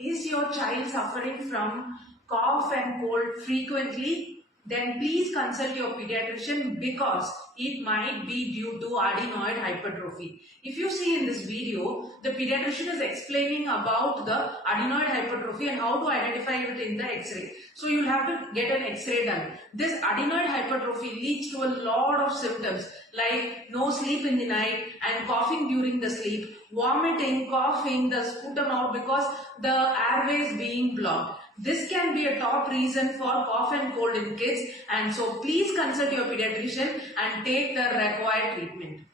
Is your child suffering from cough and cold frequently? Then please consult your pediatrician because it might be due to adenoid hypertrophy. If you see in this video, the pediatrician is explaining about the adenoid hypertrophy and how to identify it in the X-ray. So you'll have to get an X-ray done. This adenoid hypertrophy leads to a lot of symptoms like no sleep in the night and coughing during the sleep, vomiting, coughing, the sputum out because the airway is being blocked. This can be a top reason for cough and cold in kids, and so please consult your pediatrician and take the required treatment.